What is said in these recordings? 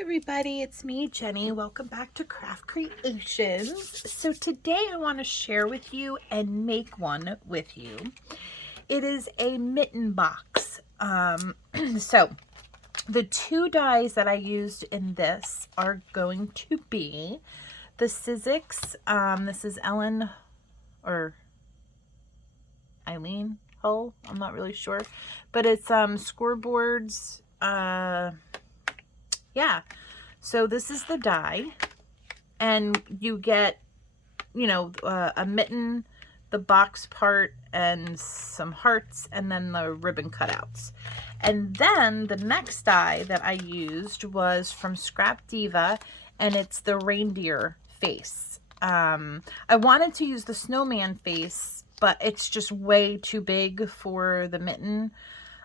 everybody, it's me, Jenny. Welcome back to Craft Creations. So today I want to share with you and make one with you. It is a mitten box. So the two dies that I used in this are going to be the Sizzix. This is Ellen or Eileen Hull. I'm not really sure, but it's scoreboards. Yeah, so this is the die, and you get, you know, a mitten, the box part, and some hearts, and then the ribbon cutouts. And then the next die that I used was from SCRAPDIVA, and it's the reindeer face. I wanted to use the snowman face, but it's just way too big for the mitten.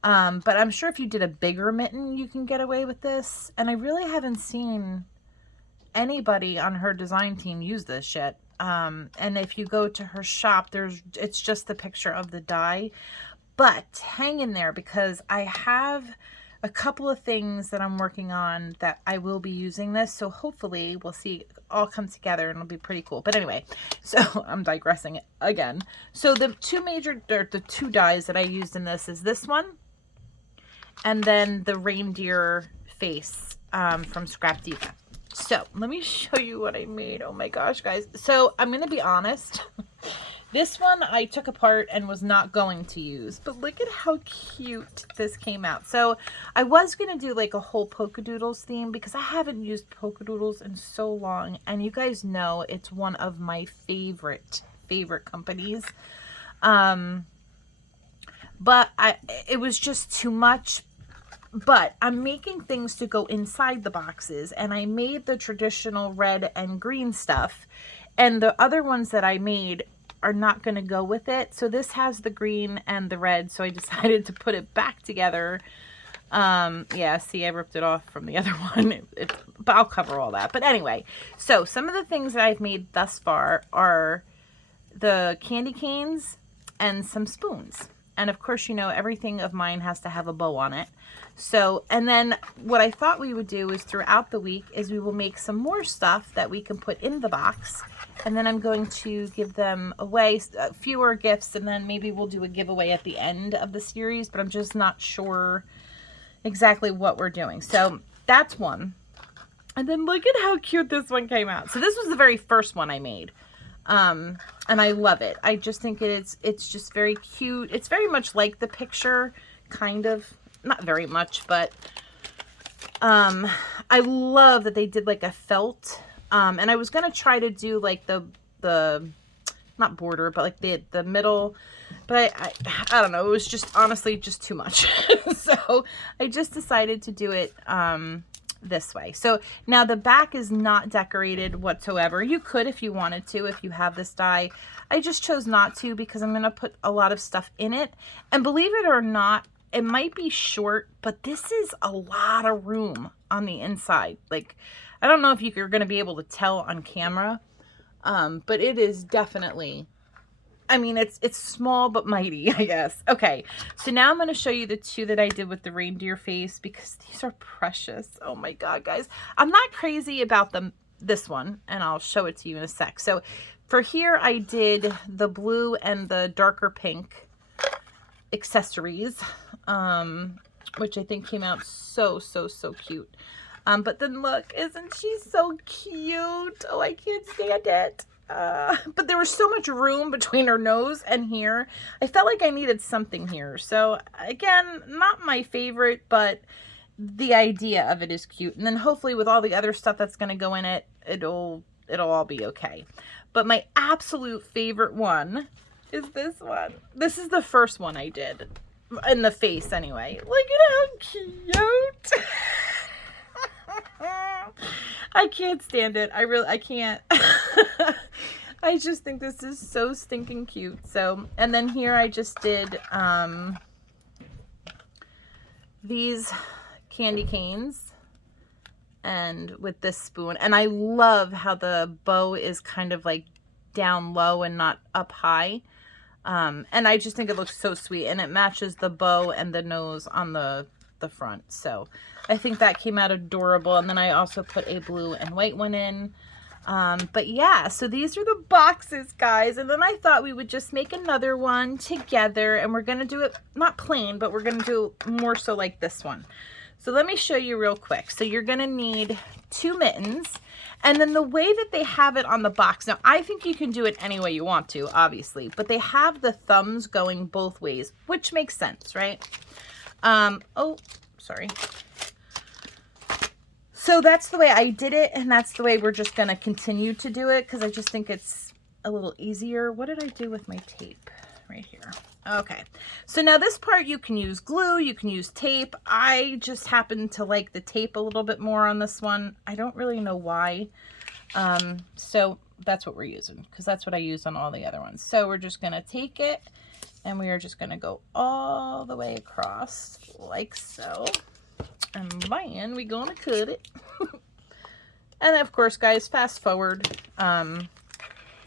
But I'm sure if you did a bigger mitten, you can get away with this. And I really haven't seen anybody on her design team use this shit. And if you go to her shop, it's just the picture of the die. But hang in there, because I have a couple of things that I'm working on that I will be using this. So hopefully we'll see it all come together and it'll be pretty cool. But anyway, so I'm digressing again. So the two dies that I used in this is this one, and then the reindeer face from SCRAPDIVA. So let me show you what I made. Oh my gosh, guys. So I'm going to be honest. This one I took apart and was not going to use, but look at how cute this came out. So I was going to do like a whole polka doodles theme, because I haven't used polka doodles in so long. And you guys know it's one of my favorite companies. But it was just too much. But I'm making things to go inside the boxes, and I made the traditional red and green stuff, and the other ones that I made are not going to go with it. So this has the green and the red, so I decided to put it back together. Yeah, see, I ripped it off from the other one, but I'll cover all that. But anyway, so some of the things that I've made thus far are the candy canes and some spoons. And of course, you know, everything of mine has to have a bow on it. So, and then what I thought we would do is throughout the week is we will make some more stuff that we can put in the box. And then I'm going to give them away, fewer gifts, and then maybe we'll do a giveaway at the end of the series, but I'm just not sure exactly what we're doing. So that's one. And then look at how cute this one came out. So this was the very first one I made. And I love it. I just think it's just very cute. It's very much like the picture, kind of. Not very much, but I love that they did like a felt. And I was going to try to do like the not border, but like the middle. But I don't know. It was just honestly just too much. So I just decided to do it this way. So now the back is not decorated whatsoever. You could if you wanted to, if you have this die. I just chose not to, because I'm going to put a lot of stuff in it. And believe it or not, it might be short, but this is a lot of room on the inside. Like, I don't know if you're going to be able to tell on camera, but it is definitely, I mean, it's small but mighty, I guess. Okay, so now I'm going to show you the two that I did with the reindeer face, because these are precious. Oh my God, guys. I'm not crazy about this one, and I'll show it to you in a sec. So for here, I did the blue and the darker pink accessories, which I think came out so cute. But then look, isn't she so cute? Oh, I can't stand it. But there was so much room between her nose and here. I felt like I needed something here. So again, not my favorite, but the idea of it is cute. And then hopefully with all the other stuff that's going to go in it, it'll all be okay. But my absolute favorite one is this one. This is the first one I did in the face anyway. Look at how cute. I can't stand it. I can't. I just think this is so stinking cute. So, and then here I just did these candy canes and with this spoon. And I love how the bow is kind of like down low and not up high. And I just think it looks so sweet, and it matches the bow and the nose on the the front. So I think that came out adorable. And then I also put a blue and white one in. But yeah, so these are the boxes, guys. And then I thought we would just make another one together, and we're going to do it not plain, but we're going to do more so like this one. So let me show you real quick. So you're going to need 2 mittens, and then the way that they have it on the box. Now, I think you can do it any way you want to, obviously, but they have the thumbs going both ways, which makes sense, right? Oh, sorry. So that's the way I did it, and that's the way we're just going to continue to do it, because I just think it's a little easier. What did I do with my tape? Right here. Okay. So now this part, you can use glue, you can use tape. I just happen to like the tape a little bit more on this one. I don't really know why. So that's what we're using, because that's what I use on all the other ones. So we're just going to take it, and we are just going to go all the way across like so. And then we're going to cut it. And of course, guys, fast forward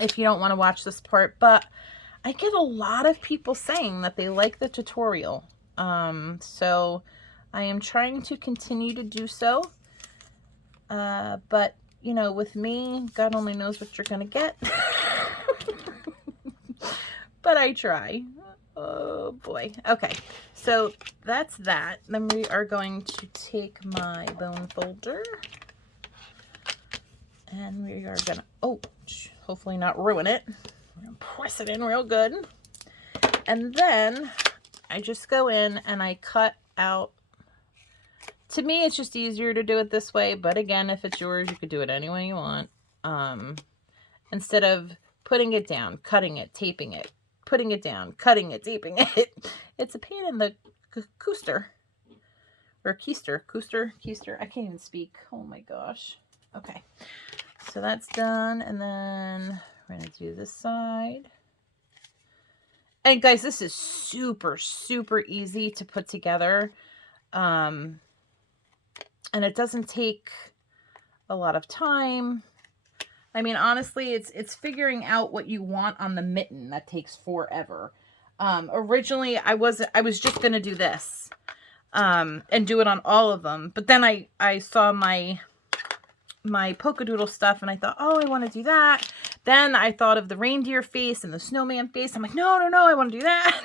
if you don't want to watch this part. But I get a lot of people saying that they like the tutorial. So I am trying to continue to do so. But, you know, with me, God only knows what you're going to get. But I try. Oh boy. Okay, so that's that. Then we are going to take my bone folder, and we are gonna, oh, hopefully not ruin it. We're gonna press it in real good. And then I just go in and I cut out. To me, it's just easier to do it this way, but again, if it's yours, you could do it any way you want. Instead of putting it down, cutting it, taping it, putting it down, cutting it, taping it. It's a pain in the keister. Or keister. I can't even speak. Oh my gosh. Okay. So that's done. And then we're going to do this side. And guys, this is super, super easy to put together. And it doesn't take a lot of time. I mean, honestly, it's figuring out what you want on the mitten that takes forever. Originally, I was just going to do this and do it on all of them. But then I saw my polka doodle stuff, and I thought, oh, I want to do that. Then I thought of the reindeer face and the snowman face. I'm like, no, I want to do that.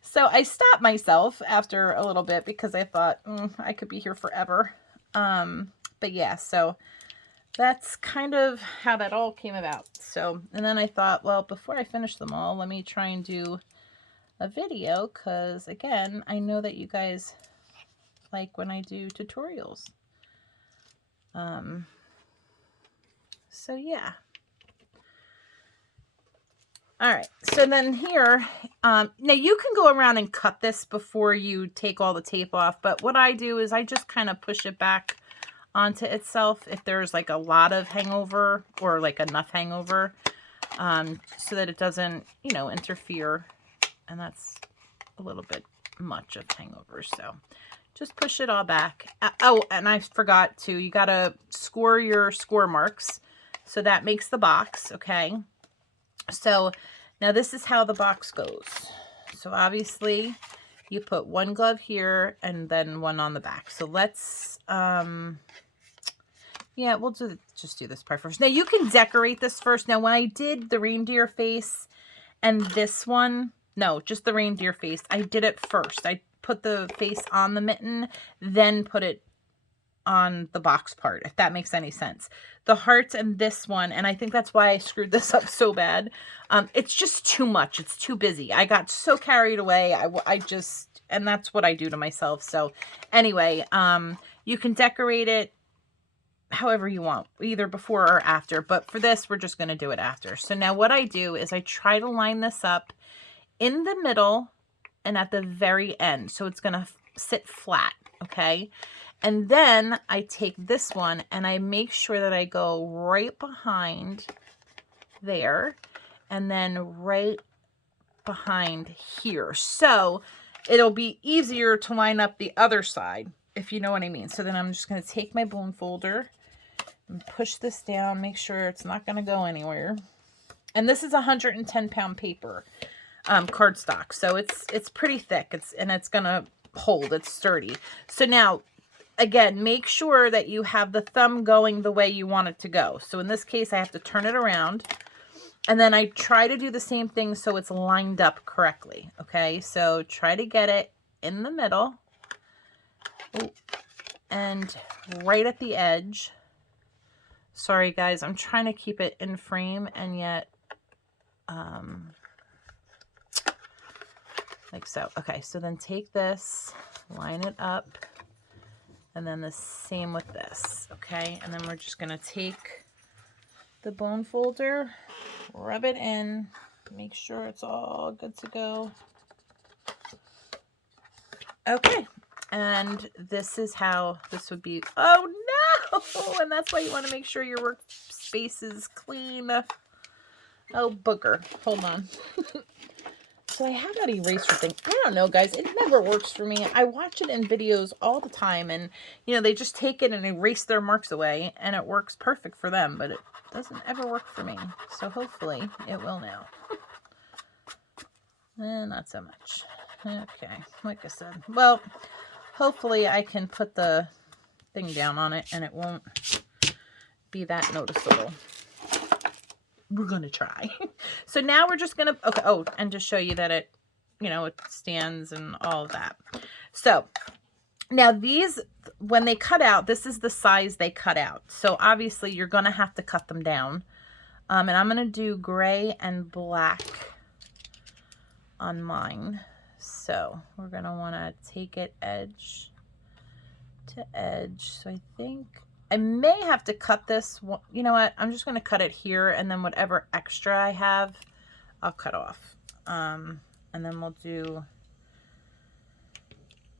So I stopped myself after a little bit because I thought, I could be here forever. But yeah, so that's kind of how that all came about. So, and then I thought, well, before I finish them all, let me try and do a video, because again, I know that you guys like when I do tutorials. So yeah. All right, so then here, now you can go around and cut this before you take all the tape off, but what I do is I just kind of push it back onto itself if there's like a lot of hangover or like enough hangover, so that it doesn't, you know, interfere, and that's a little bit much of hangover, so just push it all back. Oh, and I forgot to, you gotta score your score marks, so that makes the box. Okay, so now this is how the box goes. So obviously you put one glove here and then one on the back. So let's, yeah, we'll just do this part first. Now you can decorate this first. Now when I did the reindeer face and this one, no, just the reindeer face, I did it first. I put the face on the mitten, then put it on the box part, if that makes any sense. The hearts and this one, and I think that's why I screwed this up so bad. It's just too much. It's too busy. I got so carried away. I just, and that's what I do to myself. So anyway, you can decorate it however you want, either before or after, but for this, we're just going to do it after. So now what I do is I try to line this up in the middle and at the very end. So it's going to sit flat. Okay. And then I take this one and I make sure that I go right behind there and then right behind here. So it'll be easier to line up the other side, if you know what I mean. So then I'm just going to take my bone folder and push this down, make sure it's not going to go anywhere. And this is 110-pound paper, cardstock. So it's pretty thick. It's going to hold. It's sturdy. So now, again, make sure that you have the thumb going the way you want it to go. So in this case, I have to turn it around. And then I try to do the same thing so it's lined up correctly. Okay, so try to get it in the middle. Oh, and right at the edge. Sorry guys, I'm trying to keep it in frame and yet like so. Okay, so then take this, line it up, and then the same with this. Okay, and then we're just gonna take the bone folder, rub it in, make sure it's all good to go. Okay, and this is how this would be. Oh no! And that's why you want to make sure your workspace is clean. Oh, booger. Hold on. So I have that eraser thing. I don't know, guys. It never works for me. I watch it in videos all the time, and, you know, they just take it and erase their marks away, and it works perfect for them, but it doesn't ever work for me. So hopefully it will now. Not so much. Okay, like I said. Well, hopefully I can put the thing down on it, and it won't be that noticeable. We're going to try. So now we're just going to, okay, oh, and to show you that it, you know, it stands and all of that. So now these, when they cut out, this is the size they cut out. So obviously you're going to have to cut them down. And I'm going to do gray and black on mine. So we're going to want to take it edge to edge. So I think I may have to cut this. You know what? I'm just going to cut it here, and then whatever extra I have, I'll cut off. And then we'll do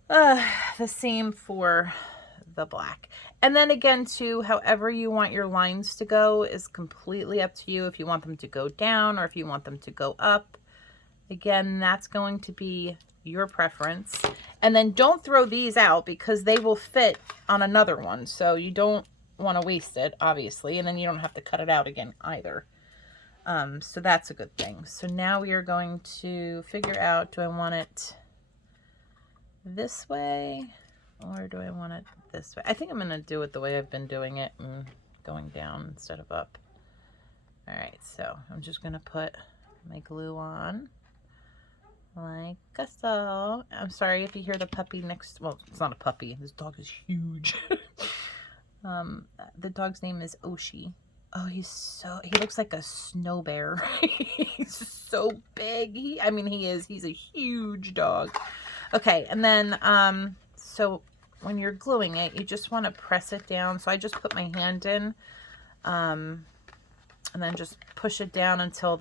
the same for the black. And then again, too, however you want your lines to go is completely up to you. If you want them to go down or if you want them to go up. Again, that's going to be your preference. And then don't throw these out because they will fit on another one. So you don't want to waste it, obviously. And then you don't have to cut it out again either. So that's a good thing. So now we are going to figure out, do I want it this way or do I want it this way? I think I'm going to do it the way I've been doing it and going down instead of up. All right, so I'm just going to put my glue on. Like so. I'm sorry if you hear the puppy next. Well, it's not a puppy. This dog is huge. The dog's name is Oshi. Oh, he looks like a snow bear. He's so big. He's a huge dog. Okay, and then so when you're gluing it, you just want to press it down. So I just put my hand in. And then just push it down until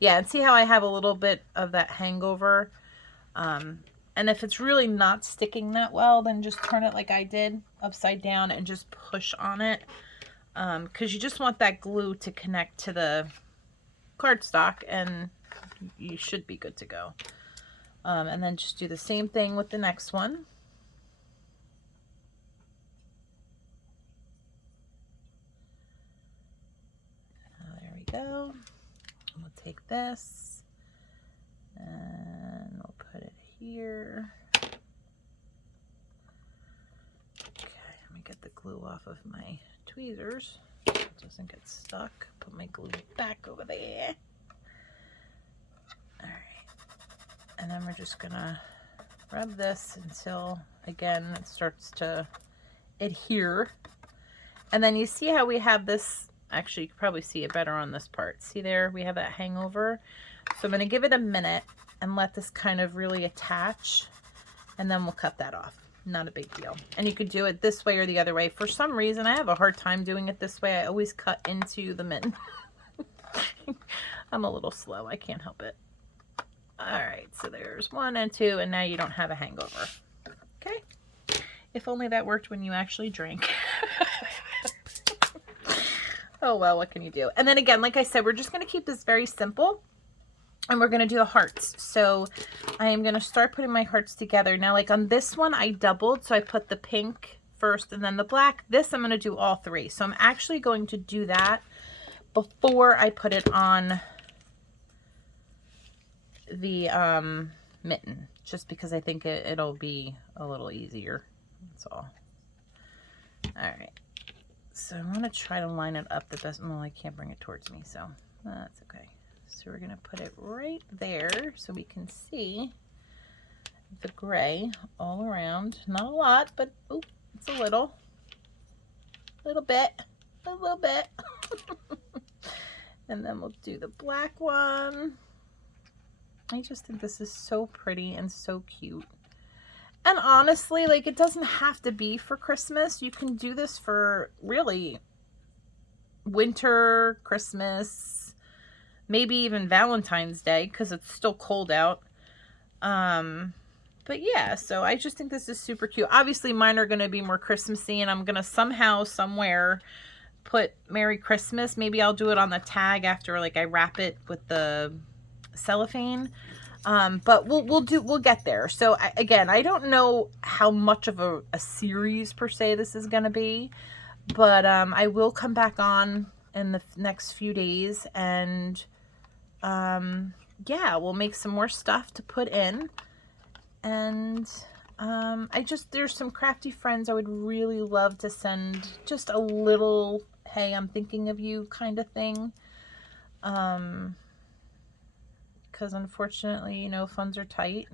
and see how I have a little bit of that hangover. And if it's really not sticking that well, then just turn it like I did upside down and just push on it. Because you just want that glue to connect to the cardstock and you should be good to go. And then just do the same thing with the next one. Go. We'll take this and we'll put it here. Okay, let me get the glue off of my tweezers so it doesn't get stuck. Put my glue back over there. All right, and then we're just gonna rub this until again it starts to adhere. And then you see how we have this. Actually, you can probably see it better on this part. See there, we have that hangover. So I'm going to give it a minute and let this kind of really attach, and then we'll cut that off. Not a big deal. And you could do it this way or the other way. For some reason, I have a hard time doing it this way. I always cut into the mitten. I'm a little slow. I can't help it. All right, so there's 1 and 2, and now you don't have a hangover. Okay? If only that worked when you actually drank. Oh, well, what can you do? And then again, like I said, we're just going to keep this very simple, and we're going to do the hearts. So I am going to start putting my hearts together. Now, like on this one, I doubled. So I put the pink first and then the black. This, I'm going to do all 3. So I'm actually going to do that before I put it on the mitten. just because I think it'll be a little easier. That's all. All right. So I'm going to try to line it up the best. Well, I can't bring it towards me, so that's okay. So we're going to put it right there so we can see the gray all around. Not a lot, but ooh, it's a little bit. And then we'll do the black one. I just think this is so pretty and so cute. And honestly, like, it doesn't have to be for Christmas. You can do this for really winter, Christmas, maybe even Valentine's Day because it's still cold out. But yeah, so I just think this is super cute. Obviously, mine are going to be more Christmassy, and I'm going to somehow, somewhere put Merry Christmas. Maybe I'll do it on the tag after, like, I wrap it with the cellophane. But we'll get there. So again, I don't know how much of a series per se this is going to be, but I will come back on in the next few days, and yeah, we'll make some more stuff to put in. And there's some crafty friends I would really love to send just a little, hey, I'm thinking of you kind of thing. Because unfortunately, you know, funds are tight,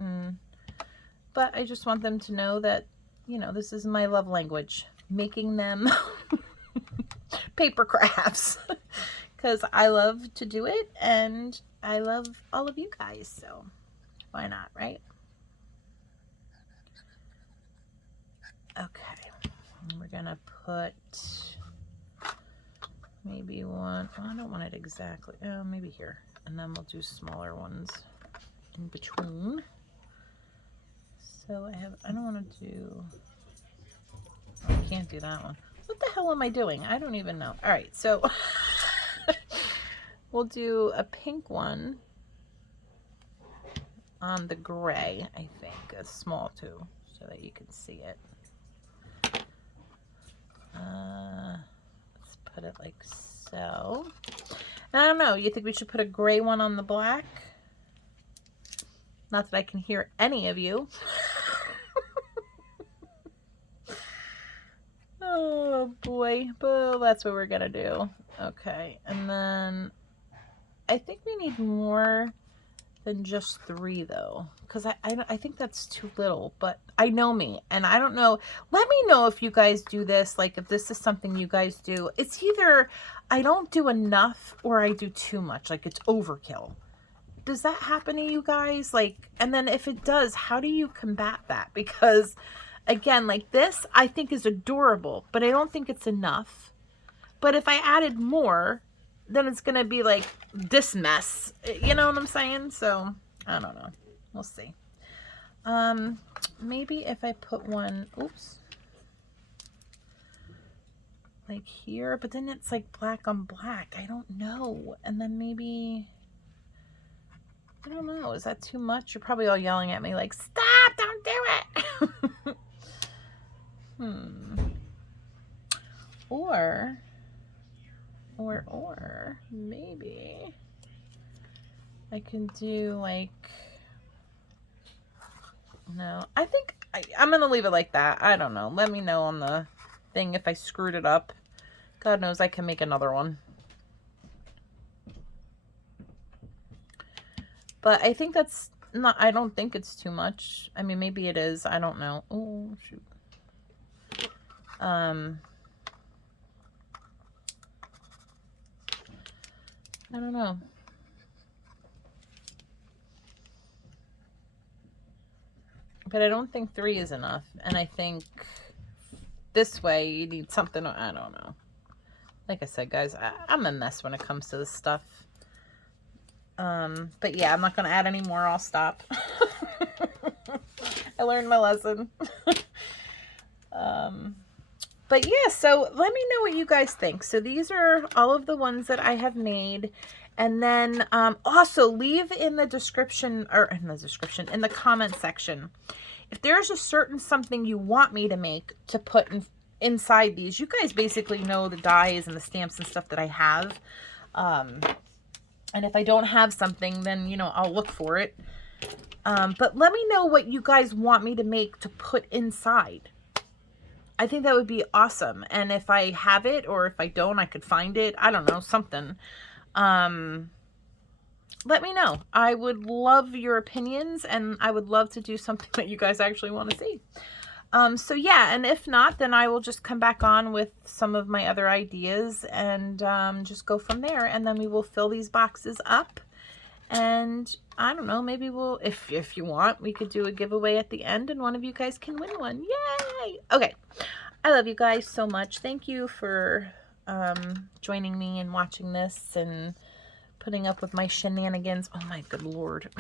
but I just want them to know that, you know, this is my love language, making them paper crafts, because I love to do it, and I love all of you guys, so why not, right? Okay, and we're gonna put maybe one, well, I don't want it exactly, oh, maybe here. And then we'll do smaller ones in between. So I don't want to do, oh, I can't do that one. What the hell am I doing? I don't even know. All right, so we'll do a pink one on the gray, I think, a small too, so that you can see it. Let's put it like so. I don't know, you think we should put a gray one on the black? Not that I can hear any of you. Oh boy, but that's what we're gonna do. Okay, and then I think we need more than just 3 though, because I think that's too little, but I know me, and I don't know. Let me know if you guys do this, like if this is something you guys do. It's either I don't do enough or I do too much, like it's overkill. Does that happen to you guys? Like, and then if it does, how do you combat that? Because again, like this I think is adorable, but I don't think it's enough. But if I added more, then it's gonna be like this mess, you know what I'm saying? So I don't know, we'll see. Maybe if I put one, oops, like here, but then it's like black on black, I don't know. And then maybe, I don't know, is that too much? You're probably all yelling at me like, stop, don't do it. Or maybe I can do like, no, I think I'm going to leave it like that. I don't know. Let me know on the thing if I screwed it up. God knows I can make another one. But I think that's not, I don't think it's too much. I mean, maybe it is. I don't know. Oh, shoot. I don't know. But I don't think 3 is enough. And I think this way you need something, I don't know. Like I said, guys, I'm a mess when it comes to this stuff. But yeah, I'm not going to add any more. I'll stop. I learned my lesson. But yeah, so let me know what you guys think. So these are all of the ones that I have made. And then also leave in the description, or in the comment section, if there's a certain something you want me to make to put inside these. You guys basically know the dies and the stamps and stuff that I have. And if I don't have something, then, you know, I'll look for it. But let me know what you guys want me to make to put inside. I think that would be awesome. And if I have it, or if I don't, I could find it. I don't know, something. Let me know. I would love your opinions, and I would love to do something that you guys actually want to see. So yeah, and if not, then I will just come back on with some of my other ideas and just go from there. And then we will fill these boxes up. And I don't know, maybe we'll, if you want, we could do a giveaway at the end and one of you guys can win one. Yay! Okay. I love you guys so much. Thank you for joining me and watching this and putting up with my shenanigans. Oh my good Lord.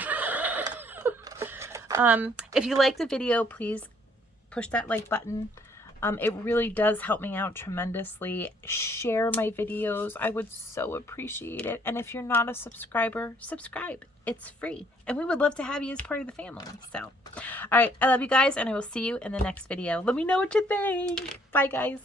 If you like the video, please push that like button. It really does help me out tremendously. Share my videos. I would so appreciate it. And if you're not a subscriber, subscribe. It's free. And we would love to have you as part of the family. So, all right. I love you guys, and I will see you in the next video. Let me know what you think. Bye, guys.